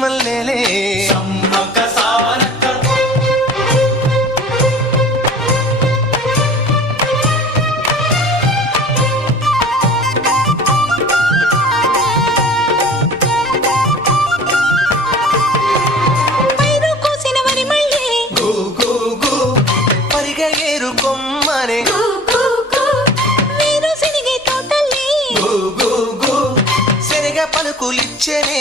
మల్లెలే సమ్మక్క సారక్క పైరు కోసిన వరి మళ్ళీ గు గు గు పరిగ ఏరు కొమ్మనే కు కు కు వీరు సినిగే తోటల్లి గు గు గు శనగ పలుకులిచ్చనే